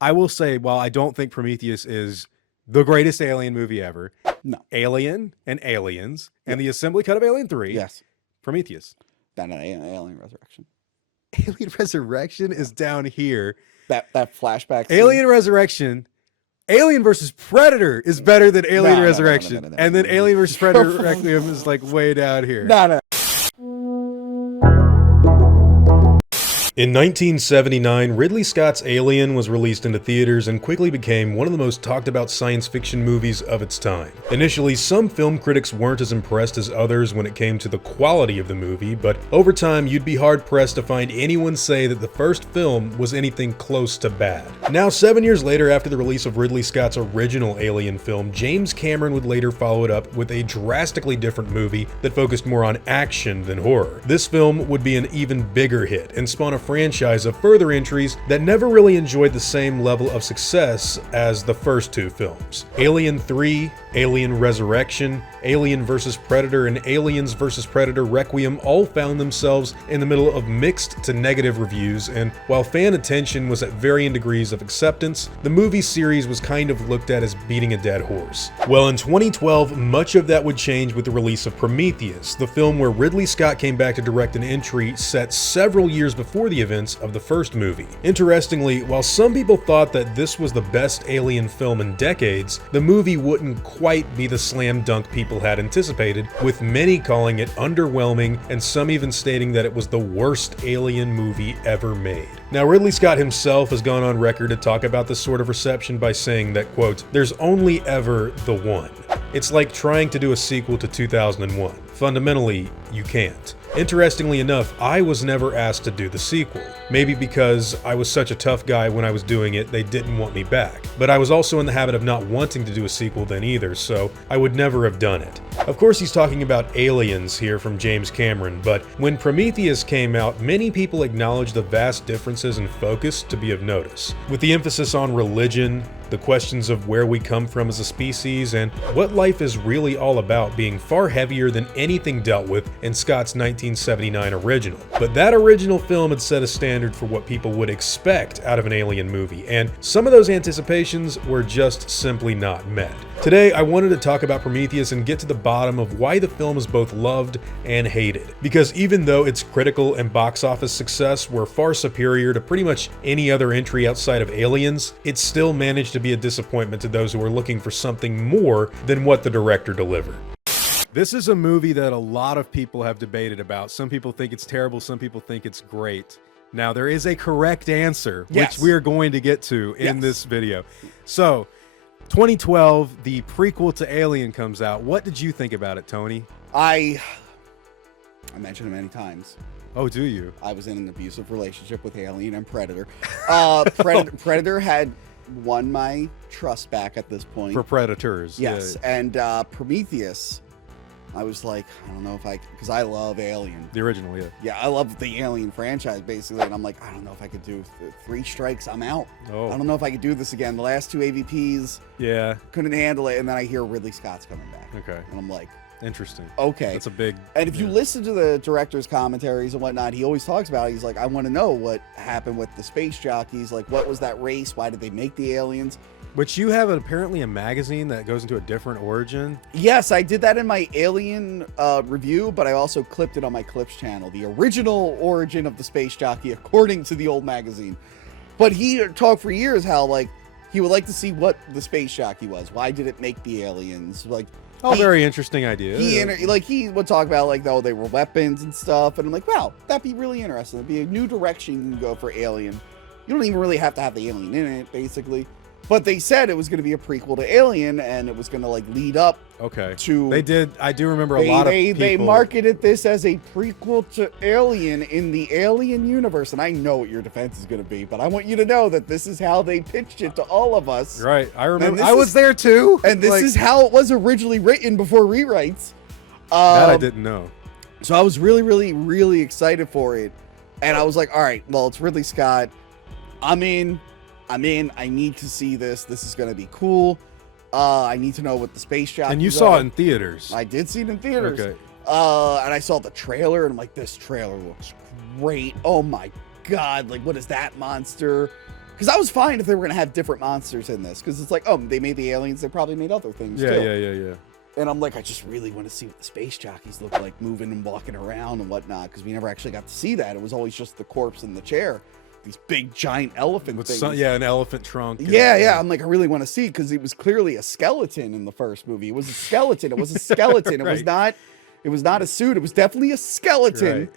I will say, while I don't think Prometheus is the greatest Alien movie ever, No. Alien and Aliens and Yeah. the assembly cut of Alien 3, Yes. Prometheus. No, Alien Resurrection. Alien Resurrection is down here. That flashback scene. Alien Resurrection, Alien versus Predator is better than Alien No, Resurrection. no. And then Alien versus Predator Requiem is like way down here. No. In 1979, Ridley Scott's Alien was released into theaters and quickly became one of the most talked about science fiction movies of its time. Initially, some film critics weren't as impressed as others when it came to the quality of the movie, but over time you'd be hard-pressed to find anyone say that the first film was anything close to bad. Now, 7 years later, after the release of Ridley Scott's original Alien film, James Cameron would later follow it up with a drastically different movie that focused more on action than horror. This film would be an even bigger hit and spawn a franchise of further entries that never really enjoyed the same level of success as the first two films. Alien 3, Alien Resurrection, Alien vs. Predator, and Aliens vs. Predator Requiem all found themselves in the middle of mixed to negative reviews, and while fan attention was at varying degrees of acceptance, the movie series was kind of looked at as beating a dead horse. Well, in 2012, much of that would change with the release of Prometheus, the film where Ridley Scott came back to direct an entry set several years before the events of the first movie. Interestingly, while some people thought that this was the best Alien film in decades, the movie wouldn't quite be the slam dunk people had anticipated, with many calling it underwhelming and some even stating that it was the worst Alien movie ever made. Now, Ridley Scott himself has gone on record to talk about this sort of reception by saying that, quote, "There's only ever the one. It's like trying to do a sequel to 2001. Fundamentally, you can't." Interestingly enough, I was never asked to do the sequel. Maybe because I was such a tough guy when I was doing it, they didn't want me back. But I was also in the habit of not wanting to do a sequel then either, so I would never have done it. Of course, he's talking about Aliens here from James Cameron, but when Prometheus came out, many people acknowledged the vast differences in focus to be of notice. With the emphasis on religion, the questions of where we come from as a species, and what life is really all about being far heavier than anything dealt with in Scott's 1979 original. But that original film had set a standard for what people would expect out of an Alien movie, and some of those anticipations were just simply not met. Today, I wanted to talk about Prometheus and get to the bottom of why the film is both loved and hated. Because even though its critical and box office success were far superior to pretty much any other entry outside of Aliens, it still managed to be a disappointment to those who were looking for something more than what the director delivered. This is a movie that a lot of people have debated about. Some people think it's terrible, some people think it's great. Now, there is a correct answer, Yes. which we are going to get to in Yes. this video. So, 2012, the prequel to Alien comes out. What did you think about it, Tony? I mentioned it many times. Oh, do you? I was in an abusive relationship with Alien and Predator. Predator had won my trust back at this point. For Predators. Yes, Yeah. and Prometheus, I was like, I don't know if because I love Alien. The original, yeah. Yeah, I love the Alien franchise, basically, and I'm like, I don't know if I could do 3 strikes, I'm out. I Oh, don't know if I could do this again. The last 2 AVPs yeah. couldn't handle it, and then I hear Ridley Scott's coming back. Okay. And I'm like, Interesting. okay. That's a big... And if you yeah. listen to the director's commentaries and whatnot, he always talks about it. He's like, I want to know what happened with the space jockeys. Like, what was that race? Why did they make the aliens? Which you have apparently a magazine that goes into a different origin. Yes, I did that in my Alien review, but I also clipped it on my Clips channel. The original origin of the space jockey, according to the old magazine. But he talked for years how, like, he would like to see what the space jockey was. Why did it make the aliens? Like, Oh, very interesting idea. He would talk about, like, oh, they were weapons and stuff, and I'm like, wow, that'd be really interesting. It'd be a new direction you can go for Alien. You don't even really have to have the alien in it, basically. But they said it was going to be a prequel to Alien, and it was going to, like, lead up Okay. to... They did. I do remember a lot of people... They marketed this as a prequel to Alien in the Alien universe, and I know what your defense is going to be, but I want you to know that this is how they pitched it to all of us. Right. I remember. this I was there too. And this Like, is how it was originally written before rewrites. that I didn't know. So I was really, really, really excited for it. And I was like, all right, well, it's Ridley Scott. I'm in. I need to see this. This is going to be cool. I need to know what the space jockeys And you saw are. it in theaters. I did see it in theaters. Okay. And I saw the trailer, and I'm like, this trailer looks great. Oh, my God. Like, what is that monster? Because I was fine if they were going to have different monsters in this. Because it's like, oh, they made the aliens. They probably made other things, too. Yeah. And I'm like, I just really want to see what the space jockeys look like moving and walking around and whatnot. Because we never actually got to see that. It was always just the corpse in the chair. These big, giant elephant things. An elephant trunk. Yeah. I'm like, I really want to see, because it was clearly a skeleton in the first movie. It was a skeleton. It was a skeleton. Right. It was not a suit. It was definitely a skeleton.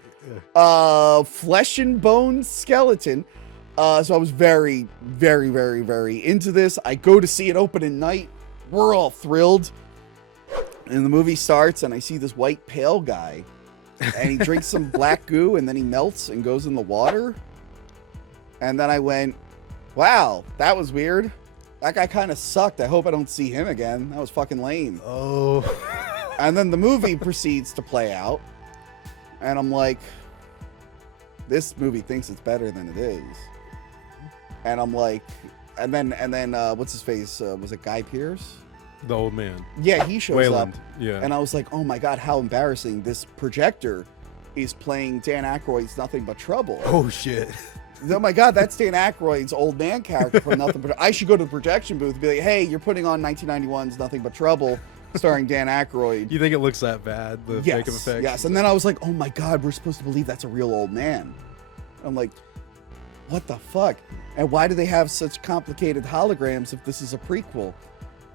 Right. Flesh and bone skeleton. So I was very, very, very, very into this. I go to see it opening night. We're all thrilled. And the movie starts, and I see this white pale guy. And he drinks some black goo, and then he melts and goes in the water. And then I went, wow, that was weird. That guy kind of sucked. I hope I don't see him again. That was fucking lame. Oh. And then the movie proceeds to play out. And I'm like, this movie thinks it's better than it is. And I'm like, and then what's his face? Was it Guy Pearce? The old man. Yeah, he shows Wayland. up. Yeah. And I was like, oh my God, how embarrassing. This projector is playing Dan Aykroyd's Nothing But Trouble. Oh, shit. Oh my God, that's Dan Aykroyd's old man character from Nothing But I should go to the projection booth and be like, hey, you're putting on 1991's Nothing But Trouble, starring Dan Aykroyd. You think it looks that bad, the fake effects? Yes, and then I was like, oh my God, we're supposed to believe that's a real old man. I'm like, what the fuck? And why do they have such complicated holograms if this is a prequel?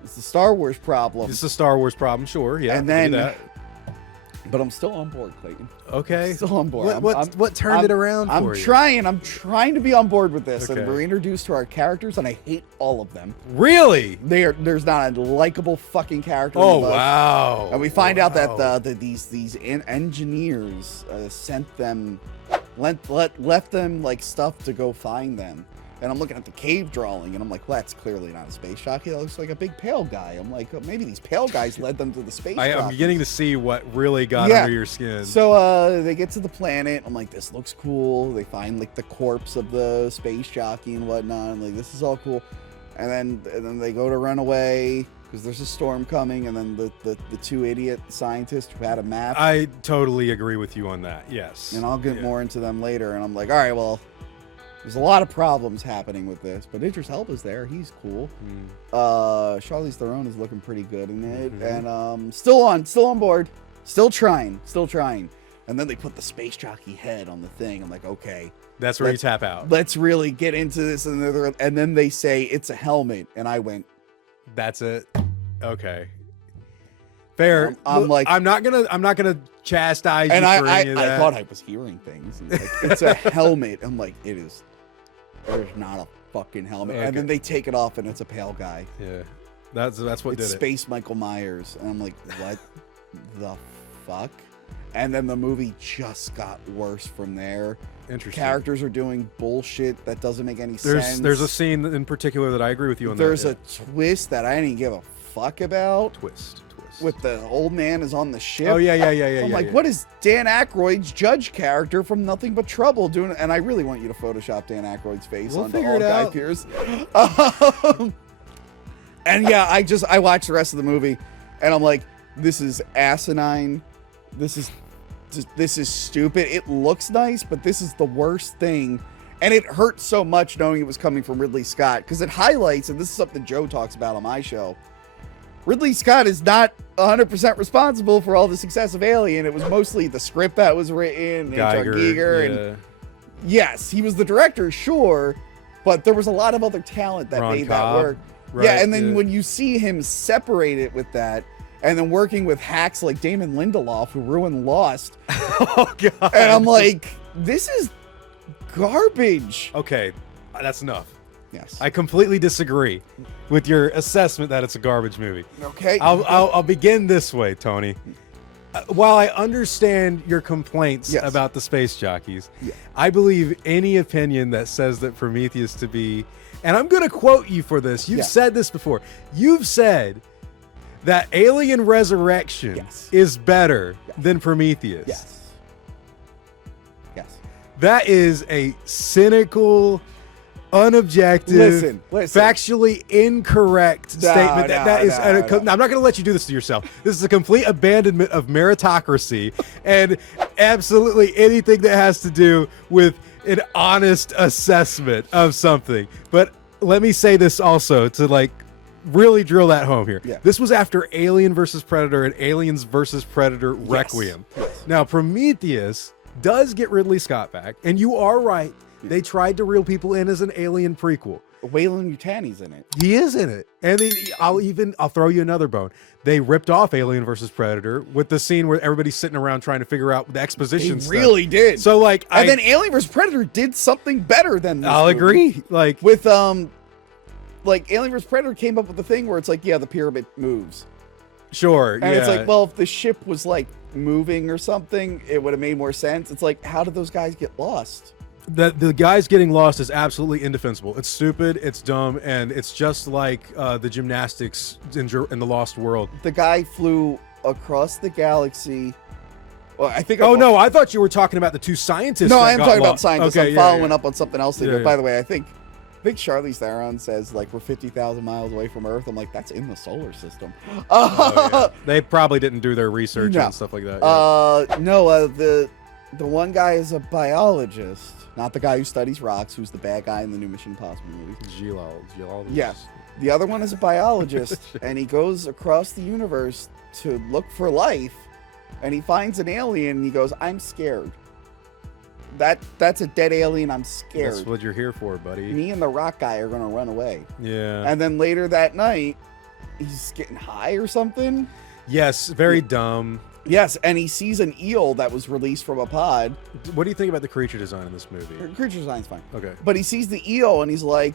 It's the Star Wars problem. It's a Star Wars problem, sure. Yeah. And then, but I'm still on board, Clayton. Okay. I'm still on board. What turned it around for you? I'm trying to be on board with this. Okay. And we're introduced to our characters, and I hate all of them. Really? There's not a likable fucking character. Oh, in the book. wow. And we find out that these engineers sent them, left them like stuff to go find them. And I'm looking at the cave drawing, and I'm like, well, that's clearly not a space jockey. That looks like a big pale guy. I'm like, oh, maybe these pale guys led them to the space jockey. I'm beginning to see what really got under your skin. So they get to the planet. I'm like, this looks cool. They find like the corpse of the space jockey and whatnot. I'm like, this is all cool. And then they go to run away because there's a storm coming. And then the two idiot scientists who had a map. I totally agree with you on that. Yes. And I'll get more into them later. And I'm like, all right, well, there's a lot of problems happening with this, but Idris Elba's there. He's cool. Charlize Theron is looking pretty good in it, and still on board, still trying. And then they put the space jockey head on the thing. I'm like, okay, that's where you tap out. Let's really get into this, and then they say it's a helmet, and I went, that's it. Okay, fair. I'm like, I'm not gonna chastise you for any of that. I thought I was hearing things. And like, it's a helmet. I'm like, it is. There's not a fucking helmet. Okay. And then they take it off, and it's a pale guy. Yeah, that's what did it. Space Michael Myers, and I'm like, what the fuck? And then the movie just got worse from there. Interesting. Characters are doing bullshit that doesn't make any sense. There's a scene in particular that I agree with you on. There's a twist that I didn't give a fuck about. Twist. With the old man is on the ship. Oh yeah. I'm like, what is Dan Aykroyd's Judge character from Nothing But Trouble doing? And I really want you to Photoshop Dan Aykroyd's face onto all Guy Pearce. And yeah, I watched the rest of the movie, and I'm like, this is asinine. This is stupid. It looks nice, but this is the worst thing. And it hurt so much knowing it was coming from Ridley Scott, because it highlights, and this is something Joe talks about on my show, Ridley Scott is not 100% responsible for all the success of Alien. It was mostly the script that was written, H.R. Giger, and yes, he was the director, sure, but there was a lot of other talent that made that work. Right, yeah, and then when you see him separate it with that, and then working with hacks like Damon Lindelof, who ruined Lost. Oh, God. And I'm like, this is garbage. Okay, that's enough. Yes. I completely disagree with your assessment that it's a garbage movie. Okay. I'll begin this way, Tony. While I understand your complaints about the space jockeys, I believe any opinion that says that Prometheus to be, and I'm going to quote you for this. You've said this before. You've said that Alien Resurrection is better than Prometheus. Yes. That is a cynical, unobjective, factually incorrect statement. I'm not going to let you do this to yourself. This is a complete abandonment of meritocracy and absolutely anything that has to do with an honest assessment of something. But let me say this also to like really drill that home here. Yeah. This was after Alien versus Predator and Aliens versus Predator Requiem. Yes. Now, Prometheus does get Ridley Scott back, and you are right. They tried to reel people in as an Alien prequel. Wayland Yutani's in it. He is in it. And I'll throw you another bone. They ripped off Alien versus Predator with the scene where everybody's sitting around trying to figure out the exposition stuff. Really did. So like, and then Alien vs Predator did something better than this I'll movie. agree. Like With like Alien vs Predator came up with the thing where it's like, yeah, the pyramid moves. sure, And yeah. it's like, well, if the ship was like moving or something, it would have made more sense. It's like, how did those guys get lost? The guys getting lost is absolutely indefensible. It's stupid, it's dumb, and it's just like the gymnastics in the Lost World. The guy flew across the galaxy. Well, I think. Oh no, I thought you were talking about the two scientists. No, that I am got talking about lost. scientists. Okay, I'm yeah, following yeah. up on something else. They Yeah, did. yeah. By the way, I think Charlize Theron says like we're 50,000 miles away from Earth. I'm like, that's in the solar system. Oh, yeah. They probably didn't do their research No. and stuff like that. Yeah. No, the one guy is a biologist, not the guy who studies rocks, who's the bad guy in the new Mission Impossible movie. Geologist. Yeah. The other one is a biologist, and he goes across the universe to look for life, and he finds an alien, and he goes, I'm scared. That's a dead alien, I'm scared. That's what you're here for, buddy. Me and the rock guy are going to run away. Yeah. And then later that night, he's getting high or something. Yes, very dumb. Yes, and he sees an eel that was released from a pod. What do you think about the creature design in this movie? Creature design's fine. Okay. But he sees the eel, and he's like,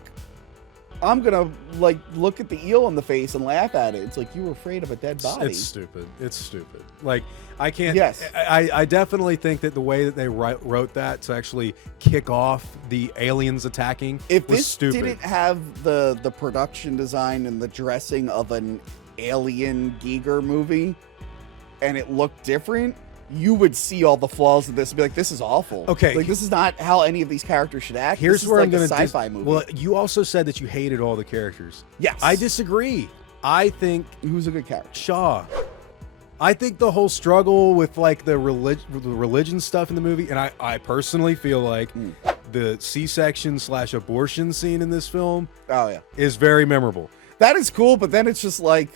I'm gonna like look at the eel in the face and laugh at it. It's like, you were afraid of a dead body. It's stupid. It's stupid. Like, I can't. Yes. I definitely think that the way that they wrote that to actually kick off the aliens attacking If was this stupid. didn't have the production design and the dressing of an alien Giger movie, and it looked different, you would see all the flaws of this and be like, this is awful. Okay. Like, this is not how any of these characters should act. Here's this where is I'm like going a sci-fi movie. Well, you also said that you hated all the characters. Yes. I disagree. I think Who's a good character? Shaw. I think the whole struggle with like the religion stuff in the movie, and I personally feel like the C-section/abortion scene in this film Oh, yeah. is very memorable. That is cool, but then it's just like,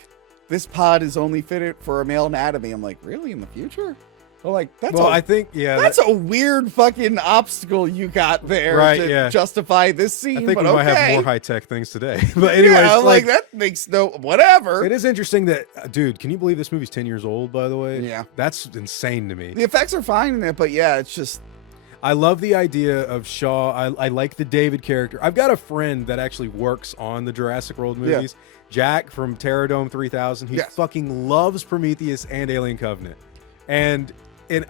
this pod is only fitted for a male anatomy. I'm like, really? In the future? Well, like, I think, yeah. that's a weird fucking obstacle you got there Right, to yeah. justify this scene. I think but we might okay. have more high-tech things today. But anyways, yeah, like that makes no whatever. it is interesting that, dude, can you believe this movie's 10 years old, by the way? Yeah. That's insane to me. The effects are fine in it, but yeah, it's just I love the idea of Shaw. I like the David character. I've got a friend that actually works on the Jurassic World movies. Jack from Terradome 3000. He Yes. fucking loves Prometheus and Alien Covenant. And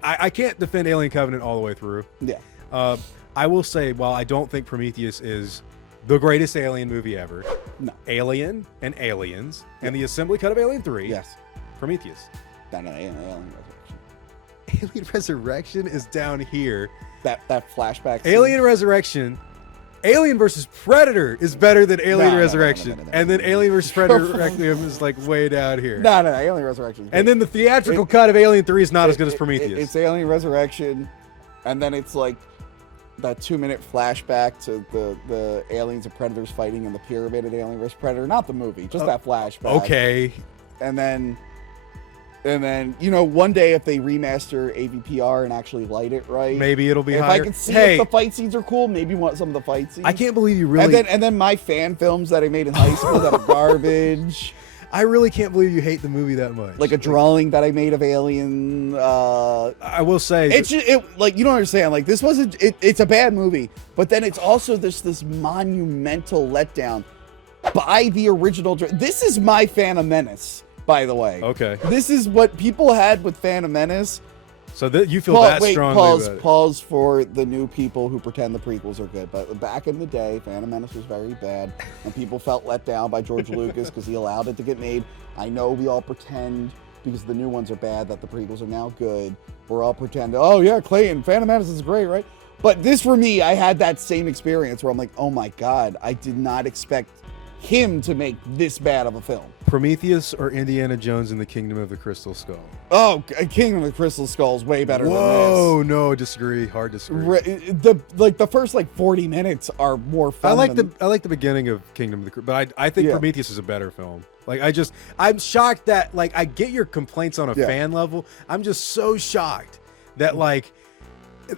I can't defend Alien Covenant all the way through. yeah. I will say, while I don't think Prometheus is the greatest Alien movie ever, No. Alien and Aliens and the assembly cut of Alien 3, Yes. Prometheus. No, Alien Resurrection. Alien Resurrection is down here. That flashback. scene. Alien Resurrection, Alien versus Predator is better than Alien no, Resurrection. no. And then Alien versus Predator Requiem is like way down here. No, Alien Resurrection. And then the theatrical cut of Alien 3 is not as good as Prometheus. It's Alien Resurrection, and then it's like that 2-minute flashback to the aliens and predators fighting in the pyramid at Alien vs Predator. Not the movie, just that flashback. Okay. And then one day if they remaster AVPR and actually light it right, Maybe it'll be if higher. I can see if the fight scenes are cool, maybe want some of the fight scenes. I can't believe you really. And then my fan films that I made in high school that are garbage. I really can't believe you hate the movie that much. Like a drawing that I made of Alien. I will say, It's just, like, you don't understand. Like, this wasn't. It's a bad movie, but then it's also this monumental letdown by the original. This is my Phantom Menace, by the way. Okay. This is what people had with Phantom Menace. So that you feel that strongly about it. Pause for the new people who pretend the prequels are good. But back in the day, Phantom Menace was very bad, and people felt let down by George Lucas because he allowed it to get made. I know we all pretend because the new ones are bad that the prequels are now good. We're all pretending, oh yeah, Clayton, Phantom Menace is great, right? But this, for me, I had that same experience where I'm like, oh my God, I did not expect him to make this bad of a film. Prometheus or Indiana Jones and the Kingdom of the Crystal Skull? Oh, Kingdom of the Crystal Skull is way better than this. Whoa, no, disagree. Hard disagree. The first like 40 minutes are more fun. I like the beginning of Kingdom of the Crystal, but I think Prometheus is a better film. Like I'm shocked that like I get your complaints on a fan level. I'm just so shocked that like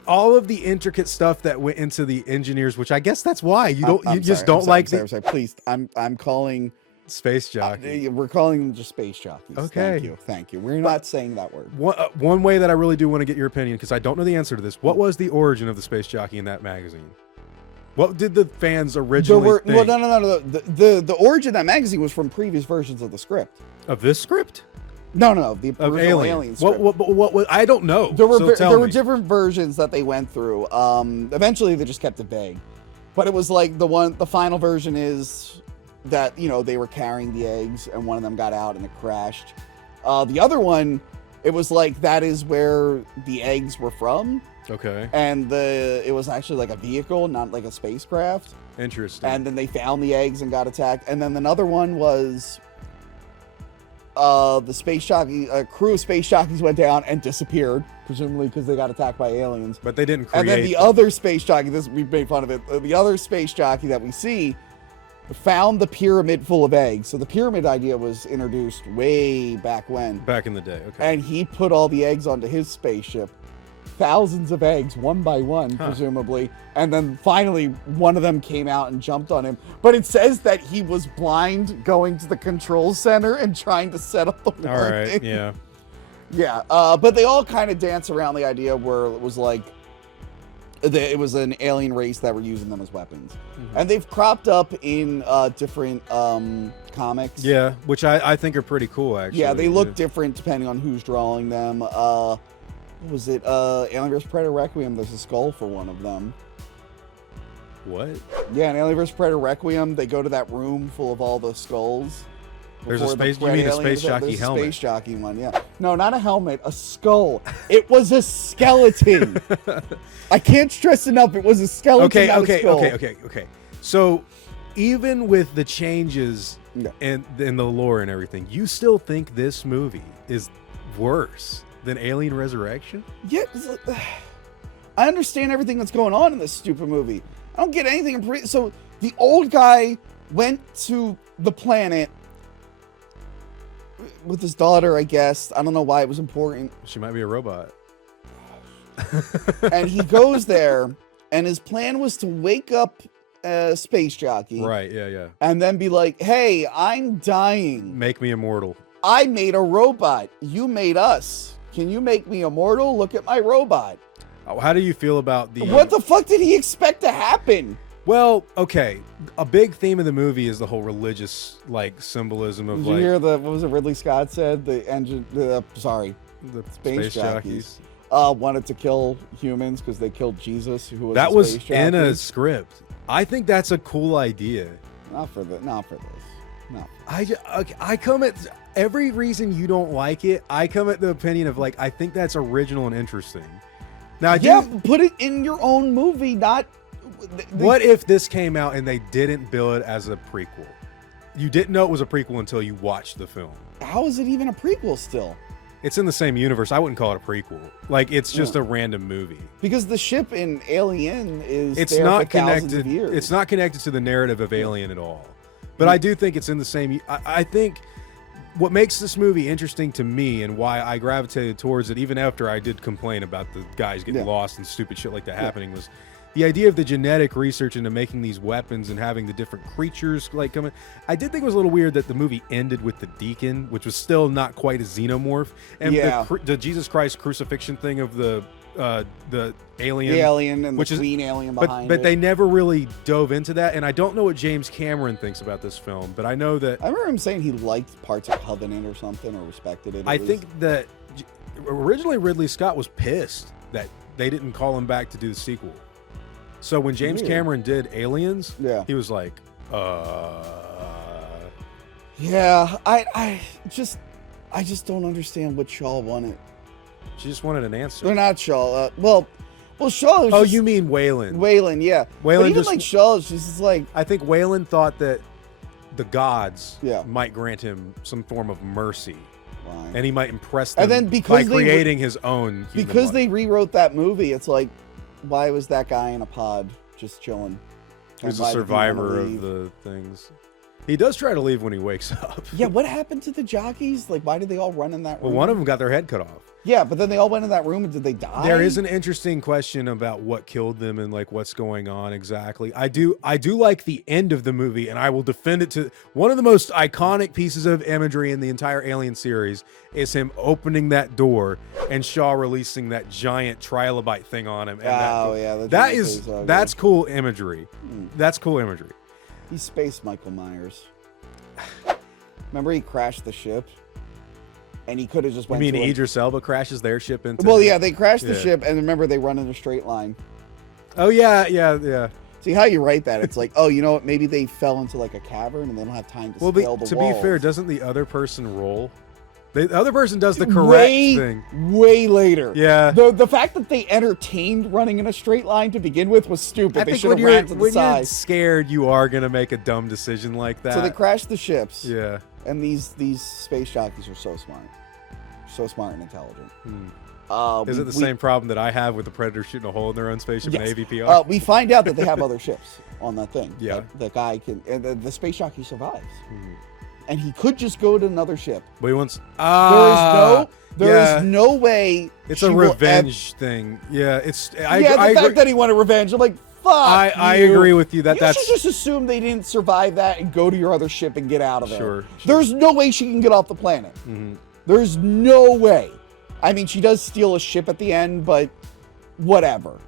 all of the intricate stuff that went into the engineers, which I guess that's why you don't sorry, please. I'm calling space jockey. We're calling them just space jockeys. Okay. Thank you. We're not saying that word. One way that I really do want to get your opinion, because I don't know the answer to this. What was the origin of the space jockey in that magazine? What did the fans originally think? Well, no. The origin of that magazine was from previous versions of the script. Of this script? No. The original Alien script. What? I don't know. There were different versions that they went through. Eventually, they just kept it vague. But it was like the final version is that, they were carrying the eggs and one of them got out and it crashed. The other one, it was like that is where the eggs were from. Okay. And it was actually like a vehicle, not like a spacecraft. Interesting. And then they found the eggs and got attacked. And then another one was the space jockey, a crew of space jockeys went down and disappeared, presumably because they got attacked by aliens. But they didn't create. And then the other space jockey, we made fun of it. The other space jockey that we see found the pyramid full of eggs. So the pyramid idea was introduced way back when. Back in the day. Okay. And he put all the eggs onto his spaceship. Thousands of eggs, one by one, presumably. And then finally, one of them came out and jumped on him. But it says that he was blind going to the control center and trying to set up the warning. All right, yeah. Yeah, but they all kind of dance around the idea where it was like, it was an alien race that were using them as weapons. Mm-hmm. And they've cropped up in different comics. Yeah, which I think are pretty cool, actually. Yeah, they look different depending on who's drawing them. What was it? Alien vs. Predator Requiem, there's a skull for one of them. What? Yeah, in Alien vs. Predator Requiem, they go to that room full of all the skulls. There's a space, you mean a space jockey helmet? Space jockey one, yeah. No, not a helmet, a skull. It was a skeleton. I can't stress enough, it was a skeleton, not a skull. Okay. So, even with the changes in the lore and everything, you still think this movie is worse than Alien Resurrection? Yeah, I understand everything that's going on in this stupid movie. I don't get anything. So the old guy went to the planet with his daughter, I guess. I don't know why it was important. She might be a robot. And he goes there, and his plan was to wake up a space jockey. Right, yeah. And then be like, hey, I'm dying. Make me immortal. I made a robot. You made us. Can you make me immortal? Look at my robot. How do you feel about the... What the fuck did he expect to happen? Well, okay. A big theme of the movie is the whole religious, symbolism of, Did you hear what was it Ridley Scott said? The space jockeys. Wanted to kill humans because they killed Jesus, who was that a was space in jockey. a script. I think that's a cool idea. Not for this. No. I come at every reason you don't like it. I come at the opinion of I think that's original and interesting. Now, put it in your own movie. Not. What if this came out and they didn't bill it as a prequel? You didn't know it was a prequel until you watched the film. How is it even a prequel still? It's in the same universe. I wouldn't call it a prequel. It's just a random movie. Because the ship in Alien is not connected. Of years. It's not connected to the narrative of Alien at all. But I do think it's in the same... I think what makes this movie interesting to me and why I gravitated towards it, even after I did complain about the guys getting lost and stupid shit like that happening, was the idea of the genetic research into making these weapons and having the different creatures come in. I did think it was a little weird that the movie ended with the Deacon, which was still not quite a xenomorph. And the Jesus Christ crucifixion thing of the alien. The alien and the queen alien behind it. But they never really dove into that, and I don't know what James Cameron thinks about this film, but I know that... I remember him saying he liked parts of Covenant or something, or respected it. I think that originally Ridley Scott was pissed that they didn't call him back to do the sequel. So when James Cameron did Aliens, he was like, Yeah, I just don't understand what Shaw wanted. She just wanted an answer. They're not Shaw. Well, Shaw was just, you mean Wayland. Wayland, yeah. Wayland but even Shaw, she's just like... I think Wayland thought that the gods Yeah. might grant him some form of mercy. Why? And he might impress them And then because by creating his own human because life. they rewrote that movie, it's like, why was that guy in a pod just chilling? He's And a why did he wanna survivor of leave? the things. He does try to leave when he wakes up. Yeah, what happened to the jockeys? Like, why did they all run in that room? Well, one of them got their head cut off. Yeah, but then they all went in that room, and did they die? There is an interesting question about what killed them and like what's going on exactly. I do like the end of the movie, and I will defend it to one of the most iconic pieces of imagery in the entire Alien series is him opening that door and Shaw releasing that giant trilobite thing on him. And that's cool imagery. That's cool imagery. He's Space Michael Myers. Remember he crashed the ship? And he could have just went You mean to Idris Elba crashes their ship into... Well, yeah, they crashed the ship, and remember they run in a straight line. Oh, yeah. See how you write that? It's like, oh, you know what? Maybe they fell into like a cavern and they don't have time to scale the walls. To be fair, doesn't the other person roll? The other person does the correct thing. Way later. Yeah. The fact that they entertained running in a straight line to begin with was stupid. They should have ran to the when side. you're scared, you are going to make a dumb decision like that. So they crashed the ships. Yeah. And these space jockeys are so smart. So smart and intelligent. Is it the same problem that I have with the Predator shooting a hole in their own spaceship in AVPR? We find out that they have other ships on that thing. Yeah. The guy can... And the space jockey survives. And he could just go to another ship. But he wants... There is no way... It's a revenge thing. Yeah, it's... the fact that he wanted revenge, I'm like, fuck I agree with you. That's should just assume they didn't survive that and go to your other ship and get out of there. Sure. There's no way she can get off the planet. There's no way. I mean, she does steal a ship at the end, but whatever.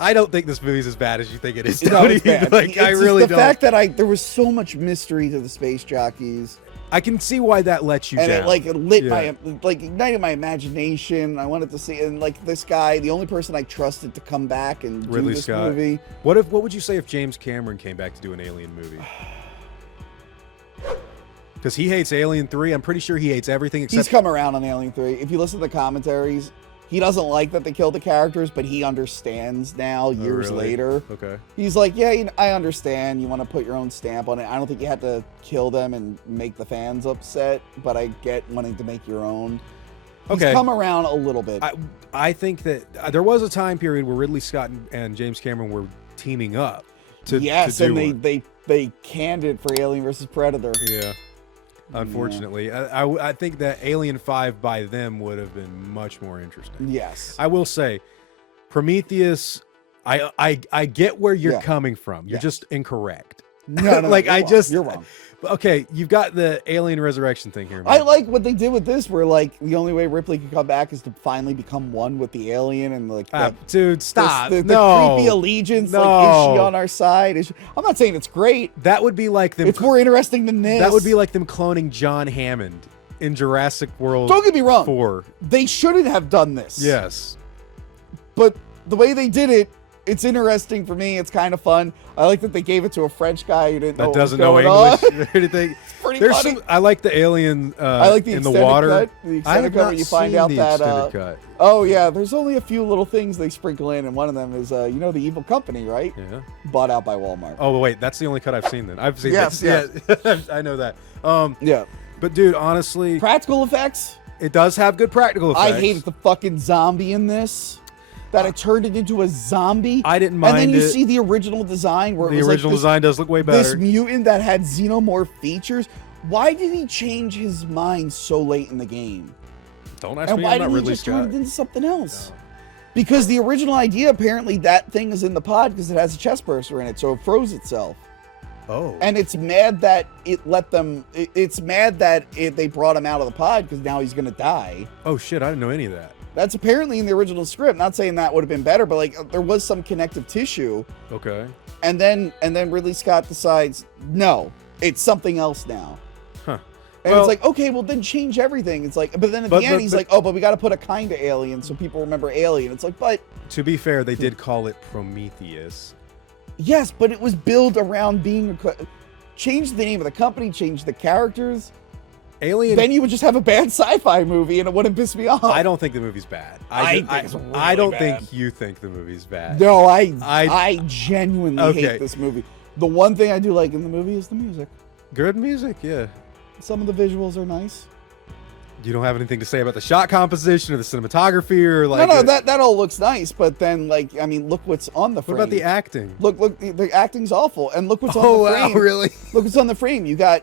I don't think this movie's as bad as you think it is. No, it's bad. Like, I really don't. The fact that there was so much mystery to the space jockeys. I can see why that lets you down. And it ignited my imagination. I wanted to see, and like this guy, the only person I trusted to come back and Ridley do this Scott. movie. What would you say if James Cameron came back to do an Alien movie? Because he hates Alien 3. I'm pretty sure he hates everything except... He's come around on Alien 3. If you listen to the commentaries, he doesn't like that they killed the characters, but he understands now, years later. Okay. He's like, yeah, I understand. You want to put your own stamp on it. I don't think you had to kill them and make the fans upset, but I get wanting to make your own. He's come around a little bit. I think that there was a time period where Ridley Scott and James Cameron were teaming up to they canned it for Alien versus Predator. Yeah. Unfortunately, I think that Alien 5 by them would have been much more interesting. Yes, I will say, Prometheus. I get where you're coming from. You're just incorrect. No, like you're wrong. Okay, you've got the Alien Resurrection thing here. Man. I like what they did with this, where like the only way Ripley could come back is to finally become one with the alien, and like, dude, stop. The creepy allegiance. Like, is she on our side? I'm not saying it's great. That would be like them. It's more interesting than this. That would be like them cloning John Hammond in Jurassic World. Don't get me wrong. 4. They shouldn't have done this. Yes, but the way they did it. It's interesting for me. It's kind of fun. I like that they gave it to a French guy who didn't know what was going English on. or anything. It's pretty funny. I like the alien I like the in the water. Cut. The extended cut where you find out that cut. Oh yeah, there's only a few little things they sprinkle in, and one of them is you know, the Evil Company, right? Yeah. Bought out by Walmart. Oh wait, that's the only cut I've seen then. I've seen yes. Yeah, I know that. Yeah. But dude, honestly, practical effects. It does have good practical effects. I hated the fucking zombie in this. That it turned it into a zombie. I didn't mind it. And then you see the original design where the original design does look way better. This mutant that had xenomorph features. Why did he change his mind so late in the game? Don't ask me. I'm not Ridley Scott. Turn it into something else? No. Because the original idea, apparently, that thing is in the pod because it has a chest burster in it, so it froze itself. Oh. And it's mad that it let them. It's mad that they brought him out of the pod because now he's gonna die. Oh shit! I didn't know any of that. That's apparently in the original script. Not saying that would have been better, but like there was some connective tissue. Okay. And then Ridley Scott decides, no, it's something else now. Huh. And it's like, okay, well then change everything. It's like, but then at the end he's like, oh, but we got to put a kind of alien so people remember Alien. It's like, but to be fair, they did call it Prometheus. Yes, but it was built around being change the name of the company, change the characters. Alien. Then you would just have a bad sci-fi movie, and it wouldn't piss me off. I don't think the movie's bad. I don't think you think the movie's bad. No, I genuinely hate this movie. The one thing I do like in the movie is the music. Good music, yeah. Some of the visuals are nice. You don't have anything to say about the shot composition or the cinematography or like? No, that all looks nice, but then like, I mean, look what's on the frame. What about the acting? Look, the acting's awful, and look what's on Oh the frame. wow, really? Look what's on the frame. You got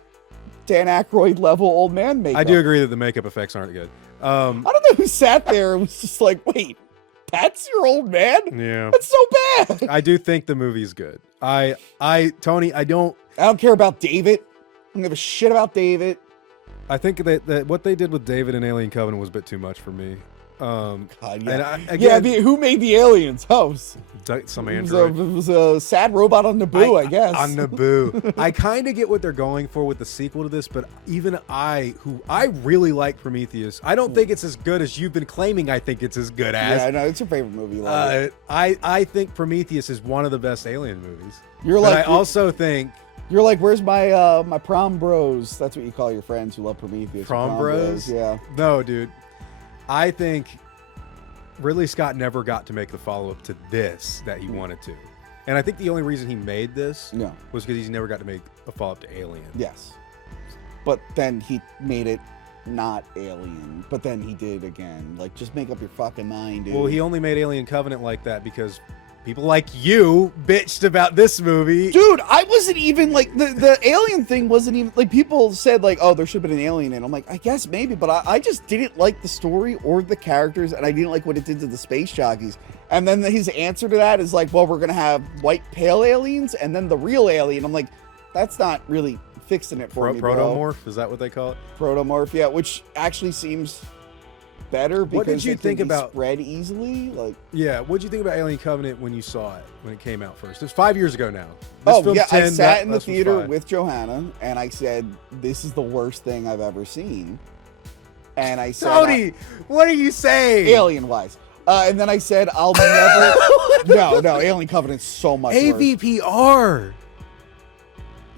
Dan Aykroyd level old man makeup. I do agree that the makeup effects aren't good. I don't know who sat there and was just like, wait, that's your old man? Yeah. That's so bad. I do think the movie's good. Tony, I don't care about David. I don't give a shit about David. I think that what they did with David and Alien Covenant was a bit too much for me. God, yeah. And who made the aliens? Some android. It was a sad robot on Naboo, I guess. On Naboo. I kind of get what they're going for with the sequel to this, but even I really like Prometheus, I don't think it's as good as you've been claiming I think it's as good as. Yeah, no, it's your favorite movie. I think Prometheus is one of the best Alien movies. I also think... You're like, where's my my prom bros? That's what you call your friends who love Prometheus. Prom bros? Yeah. No, dude. I think Ridley Scott never got to make the follow-up to this that he wanted to. And I think the only reason he made this was because he's never got to make a follow-up to Alien. Yes. But then he made it not Alien. But then he did again. Like, just make up your fucking mind, dude. Well, he only made Alien Covenant like that because... people like you bitched about this movie. Dude, I wasn't even like the alien thing wasn't even like people said like, oh, there should have been an alien in. I'm like, I guess maybe, but I just didn't like the story or the characters, and I didn't like what it did to the space jockeys. And then his answer to that is like, well, we're gonna have white pale aliens and then the real alien. I'm like, that's not really fixing it for me, bro. Protomorph, is that what they call it? Protomorph, yeah, which actually seems better because what did you think about spread easily? Like, yeah, what did you think about Alien Covenant when you saw it when it came out first? It was 5 years ago now. I sat in the theater with Johanna and I said, "This is the worst thing I've ever seen." And I said, "Tony, what are you saying?" Alien wise, and then I said, "I'll never." no, Alien Covenant's so much AVPR. Worse.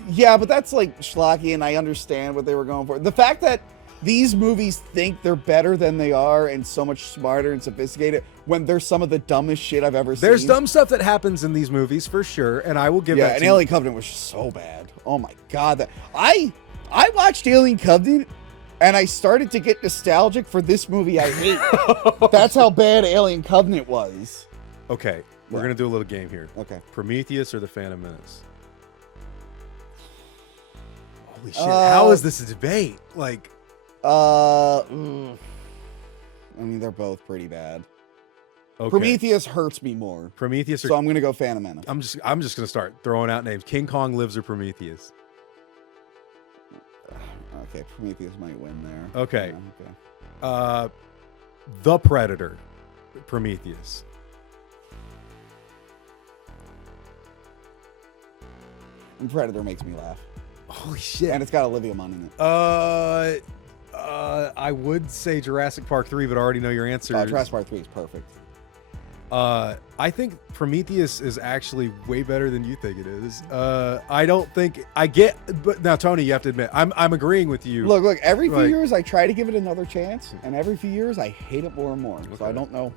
Yeah, but that's like schlocky, and I understand what they were going for. The fact that these movies think they're better than they are and so much smarter and sophisticated when they're some of the dumbest shit I've ever seen. There's dumb stuff that happens in these movies for sure, and I will give that to you. Yeah, and Alien Covenant was just so bad. Oh my God. I watched Alien Covenant and I started to get nostalgic for this movie I hate. That's how bad Alien Covenant was. Okay, we're going to do a little game here. Okay. Prometheus or The Phantom Menace? Holy shit, how is this a debate? Like... I mean, they're both pretty bad. Okay. Prometheus hurts me more. So I'm gonna go Phantom Menace. I'm just gonna start throwing out names. King Kong Lives or Prometheus? Okay, Prometheus might win there. Okay. Yeah, okay. The Predator, Prometheus. And Predator makes me laugh. Holy shit! And it's got Olivia Munn in it. I would say Jurassic Park 3, but I already know your answer. Jurassic Park 3 is perfect. I think Prometheus is actually way better than you think it is. I don't think I get, but now Tony, you have to admit, I'm agreeing with you. Look, every few years I try to give it another chance, and every few years I hate it more and more. Okay. So I don't know.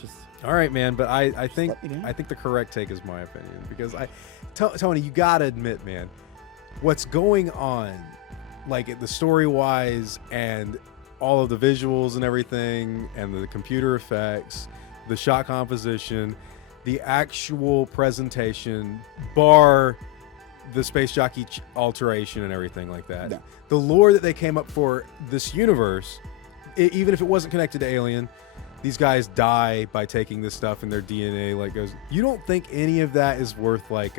Just all right, man. But I think the correct take is my opinion because Tony, you gotta admit, man, what's going on. Like the story wise and all of the visuals and everything and the computer effects, the shot composition, the actual presentation, bar the space jockey alteration and everything like that. Yeah. The lore that they came up for this universe, even if it wasn't connected to Alien, these guys die by taking this stuff and their DNA like goes. You don't think any of that is worth like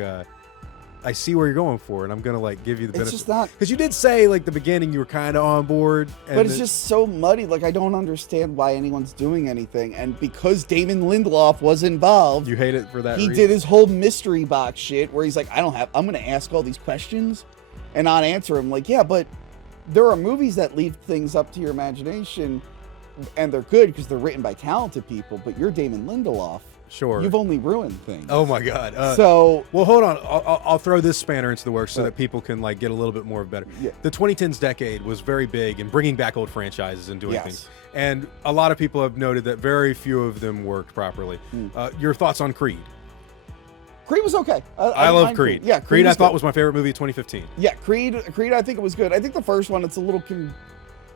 I see where you're going for, and I'm gonna like give you the benefit. It's just not because you did say like the beginning you were kind of on board, but it's just so muddy. Like I don't understand why anyone's doing anything, and because Damon Lindelof was involved, you hate it for that. He did his whole mystery box shit where he's like, I'm gonna ask all these questions and not answer them. Like, yeah, but there are movies that leave things up to your imagination, and they're good because they're written by talented people. But you're Damon Lindelof. Sure. You've only ruined things. Oh my God. Well, hold on. I'll throw this spanner into the works so that people can like get a little bit more better. Yeah. The 2010s decade was very big in bringing back old franchises and doing things. And a lot of people have noted that very few of them worked properly. Your thoughts on Creed? Creed was okay. I love Creed. Yeah, Creed I was thought good. was my favorite movie of 2015. Yeah, Creed, I think it was good. I think the first one, it's a little...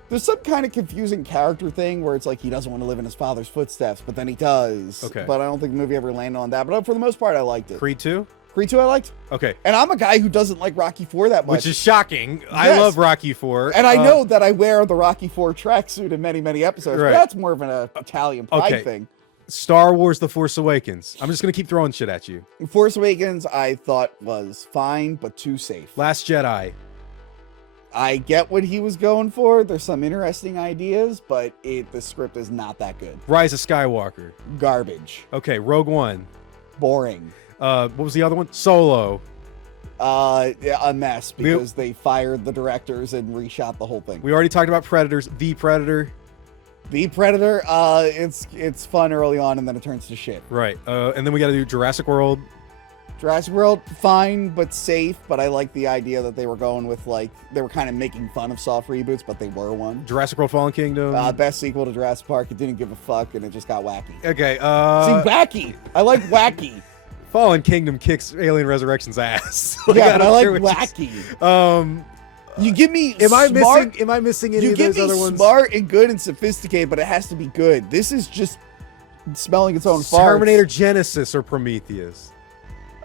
There's some kind of confusing character thing where it's like he doesn't want to live in his father's footsteps, but then he does. Okay. But I don't think the movie ever landed on that. But for the most part, I liked it. Creed 2? Creed 2 I liked. Okay. And I'm a guy who doesn't like Rocky 4 that much. Which is shocking. Yes. I love Rocky 4. And I know that I wear the Rocky 4 tracksuit in many, many episodes, Right. but that's more of an Italian pride thing. Star Wars The Force Awakens. I'm just going to keep throwing shit at you. Force Awakens I thought was fine, but too safe. Last Jedi. I get what he was going for. There's some interesting ideas, but the script is not that good. Rise of Skywalker. Garbage. Okay, Rogue One. Boring. What was the other one? Solo. Yeah, a mess because they fired the directors and reshot the whole thing. We already talked about Predators. The Predator. The Predator, it's fun early on and then it turns to shit. Right. And then we got to do Jurassic World. Jurassic World, fine, but safe. But I like the idea that they were going with, like, they were kind of making fun of soft reboots, but they were one. Jurassic World Fallen Kingdom. Best sequel to Jurassic Park. It didn't give a fuck, and it just got wacky. Okay. See, wacky. I like wacky. Fallen Kingdom kicks Alien Resurrection's ass. Yeah, but I like wacky. You give me Am smart, I missing any you of give those me other ones? smart and good and sophisticated, but it has to be good. This is just smelling its own farts. Terminator Genesis or Prometheus?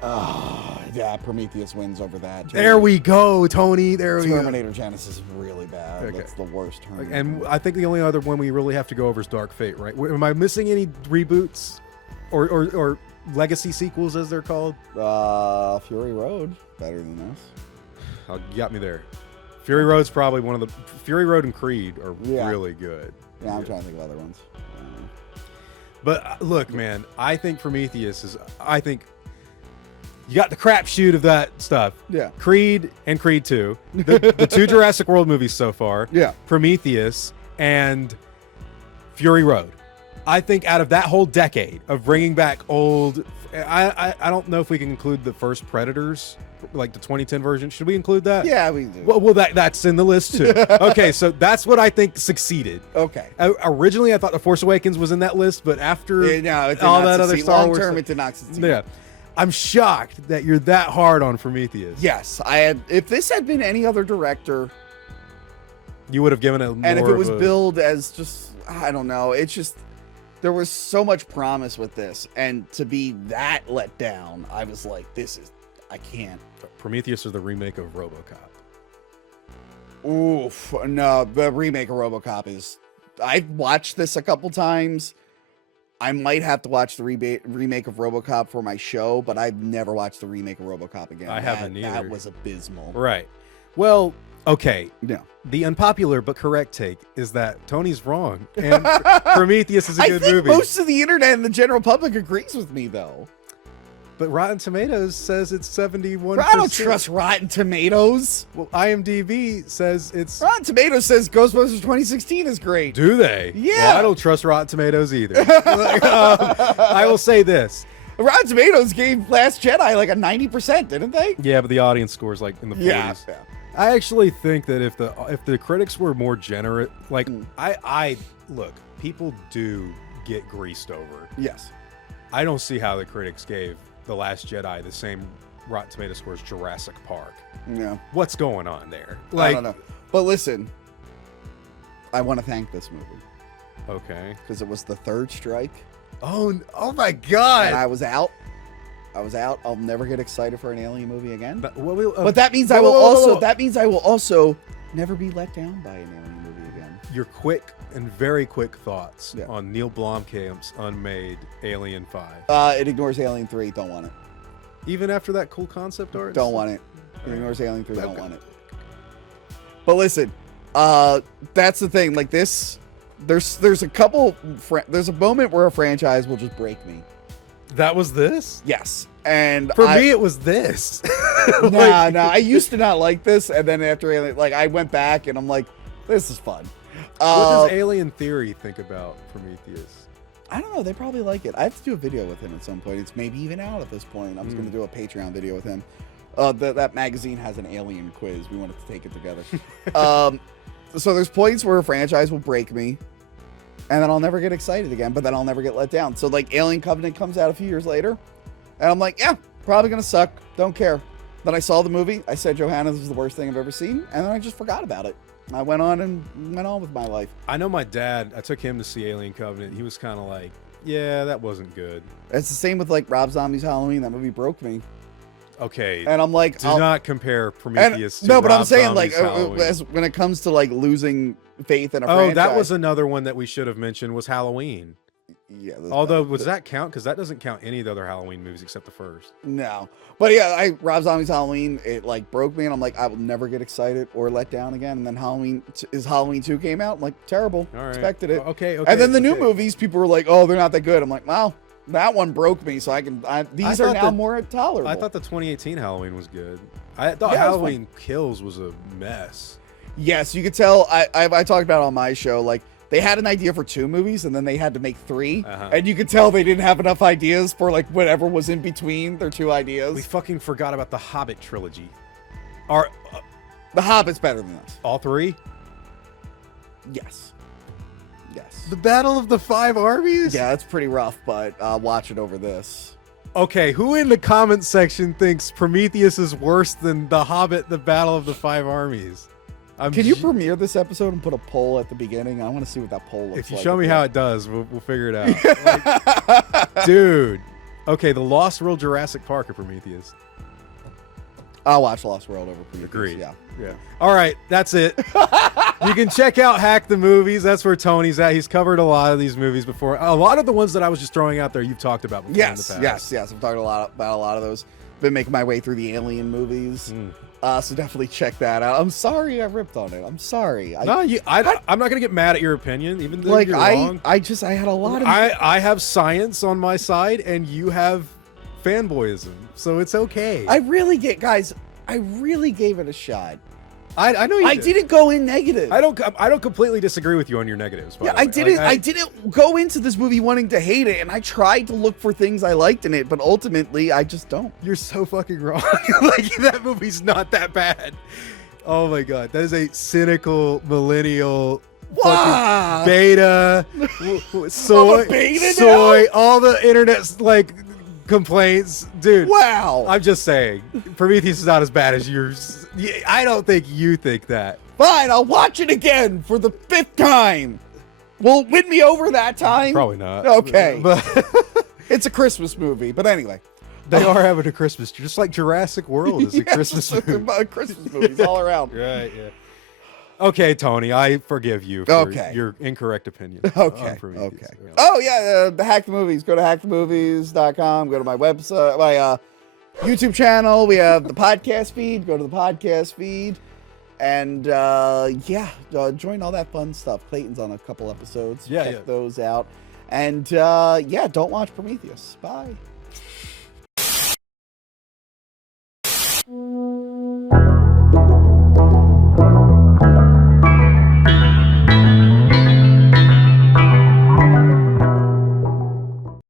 Yeah, Prometheus wins over that. There we go, Tony. There we go. Terminator Genesis is really bad. Okay. That's the worst Terminator. And I think the only other one we really have to go over is Dark Fate, right? Am I missing any reboots or legacy sequels, as they're called? Fury Road, better than this. Oh, you got me there. Fury Road's probably one of the... Fury Road and Creed are Yeah. really good. Yeah, I'm trying to think of other ones. But look, man, I think Prometheus is... I think you got the crapshoot of that stuff. Yeah. Creed and Creed 2. The two Jurassic World movies so far. Yeah. Prometheus and Fury Road. I think out of that whole decade of bringing back old... I don't know if we can include the first Predators, like the 2010 version. Should we include that? Yeah, we do. Well, that's in the list too. Okay, so that's what I think succeeded. Okay. Originally, I thought The Force Awakens was in that list, but after No, it did all not that other succeed. Star Long Wars term, stuff- it did not succeed. Yeah, I'm shocked that you're that hard on Prometheus. Yes, I had. If this had been any other director, You would have given it more and if it was of a- billed as just, I don't know, it's just there was so much promise with this, and to be that let down, I was like, I can't. Prometheus is the remake of RoboCop. Oof, no, the remake of RoboCop is. I've watched this a couple times. I might have to watch the remake of RoboCop for my show, but I've never watched the remake of RoboCop again. I haven't either. That was abysmal. Right. Well, okay. No. The unpopular but correct take is that Tony's wrong, and Prometheus is a good I think movie. most of the internet and the general public agrees with me, though. But Rotten Tomatoes says it's 71%. I don't trust Rotten Tomatoes. Well, IMDb says it's... Rotten Tomatoes says Ghostbusters 2016 is great. Do they? Yeah. Well, I don't trust Rotten Tomatoes either. I will say this. Rotten Tomatoes gave Last Jedi like a 90%, didn't they? Yeah, but the audience score's like in the 40s. Yeah. I actually think that if the critics were more generous, like I look, people do get greased over. Yes. I don't see how the critics gave The Last Jedi the same Rotten Tomato score as Jurassic Park. Yeah. What's going on there? I don't know. But listen, I want to thank this movie Okay. because it was the third strike, Oh my God. and I was out. I'll never get excited for an Alien movie again. But that means I will also. That means I will also never be let down by an Alien movie again. Your quick and very quick thoughts Yeah. on Neil Blomkamp's unmade Alien 5. It ignores Alien 3. Don't want it. Even after that cool concept art? Don't want it. It ignores Alien 3. Don't Okay. want it. But listen, that's the thing. Like this, there's a moment where a franchise will just break me. That was this? Yes, and For me, it was this. Nah. I used to not like this, and then after Alien, like I went back and I'm like, this is fun. What does Alien Theory think about Prometheus? I don't know. They probably like it. I have to do a video with him at some point. It's maybe even out at this point. I'm just going to do a Patreon video with him. That magazine has an alien quiz. We wanted to take it together. So there's points where a franchise will break me, and then I'll never get excited again, but then I'll never get let down. So like Alien Covenant comes out a few years later, and I'm like, yeah, Probably gonna suck. Don't care. Then I saw the movie. I said, Johanna, this is the worst thing I've ever seen. And then I just forgot about it. I went on with my life. I know my dad, I took him to see Alien Covenant. He was kind of like, yeah, that wasn't good. It's the same with like Rob Zombie's Halloween. That movie broke me. Okay. And I'm like, do not compare Prometheus to no, but Rob I'm saying Zombie's like when it comes to like losing faith in a franchise. franchise. That was another one that we should have mentioned was Halloween. Yeah. Although, does that count? Because that doesn't count any of the other Halloween movies except the first. No. But yeah, Rob Zombie's Halloween, it like broke me, and I'm like, I will never get excited or let down again. And then Halloween 2 came out. I'm like, terrible. All right. Expected it. Okay. And then the new movies, people were like, oh, they're not that good. I'm like, well, that one broke me, so these are now more tolerable. I thought the 2018 Halloween was good. I thought Halloween Kills was a mess. Yes, you could tell. I talked about it on my show, like, they had an idea for 2 movies, and then they had to make 3. And you could tell they didn't have enough ideas for, like, whatever was in between their 2 ideas. We fucking forgot about the Hobbit trilogy. The Hobbit's better than this. All 3? Yes. The Battle of the Five Armies? Yeah, that's pretty rough, but watch it over this. Okay, who in the comments section thinks Prometheus is worse than The Hobbit, The Battle of the Five Armies? Can you premiere this episode and put a poll at the beginning? I want to see what that poll looks like. If you show me how it does, we'll figure it out. Like, dude. Okay, The Lost World Jurassic Park or Prometheus? I'll watch Lost World over Prometheus. Agreed. Yeah. All right, that's it. You can check out Hack the Movies. That's where Tony's at. He's covered a lot of these movies before. A lot of the ones that I was just throwing out there, you've talked about before in the past. Yes. I'm talking about a lot of those. Been making my way through the Alien movies. So definitely check that out. I'm sorry I ripped on it. I'm sorry. I'm not gonna get mad at your opinion, even though you're wrong. I had a lot of. I have science on my side, and you have fanboyism, so it's okay. I really gave it a shot. I know you I didn't go in negative. I don't completely disagree with you on your negatives. Yeah, I didn't. I didn't go into this movie wanting to hate it, and I tried to look for things I liked in it, but ultimately, I just don't. You're so fucking wrong. Like, that movie's not that bad. Oh my god, that is a cynical millennial. Fucking beta, soy, all the internet's like complaints, dude. Wow. I'm just saying, Prometheus is not as bad as yours. I don't think you think that. Fine, I'll watch it again for the 5th time. Will it win me over that time? Probably not. Okay. But it's a Christmas movie. But anyway. They are having a Christmas, just like Jurassic World is a Christmas movie. Christmas movies all around. Right, yeah. Okay, Tony, I forgive you for your incorrect opinion. Okay. Oh, yeah, the Hack the Movies. Go to hackthemovies.com. Go to my website, my YouTube channel. We have the podcast feed. Go to the podcast feed. And, join all that fun stuff. Clayton's on a couple episodes. Check those out. And, don't watch Prometheus. Bye.